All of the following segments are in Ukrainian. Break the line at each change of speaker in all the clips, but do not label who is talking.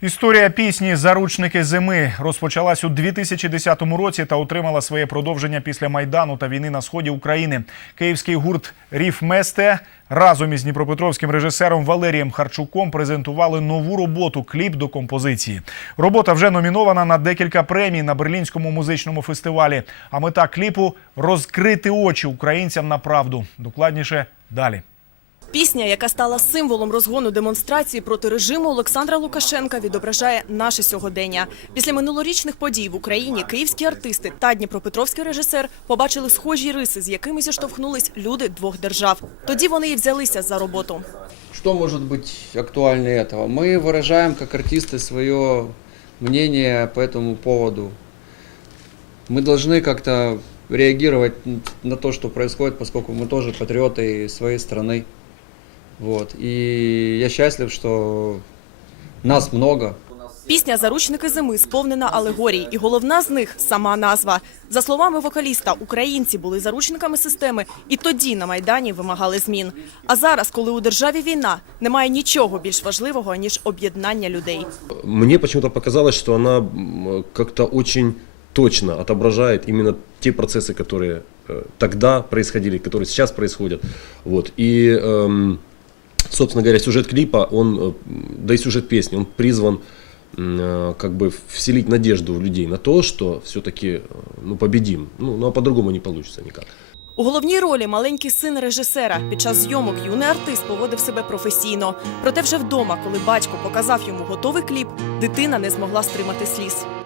Історія пісні Заручники зими розпочалась у 2010 році та отримала своє продовження після майдану та війни на сході України. Київський гурт Ріф Месте разом із дніпропетровським режисером Валерієм Харчуком презентували нову роботу кліп до композиції. Робота вже номінована на декілька премій на Берлінському музичному фестивалі. А мета кліпу розкрити очі українцям на правду. Докладніше далі.
Пісня, яка стала символом розгону демонстрації проти режиму Олександра Лукашенка, відображає наше сьогодення. Після минулорічних подій в Україні київські артисти та дніпропетровський режисер побачили схожі риси, з якими зіштовхнулись люди двох держав. Тоді вони і взялися за роботу.
Что может быть актуальнее этого? Мы выражаем как артисты свое мнение по этому поводу. Мы должны как-то реагировать на то, что происходит, поскольку мы тоже патриоты своей страны. Вот. И я счастлив, что нас много.
Пісня Заручники зими сповнена алегорій, і головна з них сама назва. За словами вокаліста, українці були заручниками системи, і тоді на майдані вимагали змін. А зараз, коли у державі війна, немає нічого більш важливого ніж об'єднання людей.
Мне почему-то показалось, что она м, как-то очень точно отображает именно те процессы, которые э, тогда происходили, которые сейчас происходят. Вот. И, эм, собственно говоря, сюжет клипа, он, э, да и сюжет песни, он призван м, э, как бы вселить надежду в людей на то, что все-таки ну, победим. Ну, ну а по-другому не получится никак.
У головній ролі маленький син режисера. Під час зйомок юний артист поводив себе професійно. Проте вже вдома, коли батько показав йому готовий кліп, дитина не змогла стримати сліз. –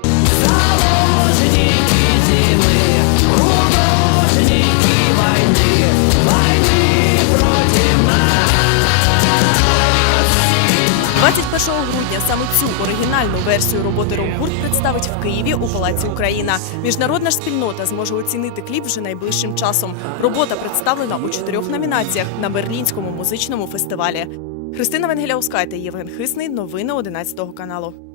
21 грудня саме цю оригінальну версію роботи рок-гурт представить в Києві у Палаці Україна. Міжнародна ж спільнота зможе оцінити кліп вже найближчим часом. Робота представлена у чотирьох номінаціях на Берлінському музичному фестивалі. Христина Венгеляускайте, Євген Хисний. Новини 11 каналу.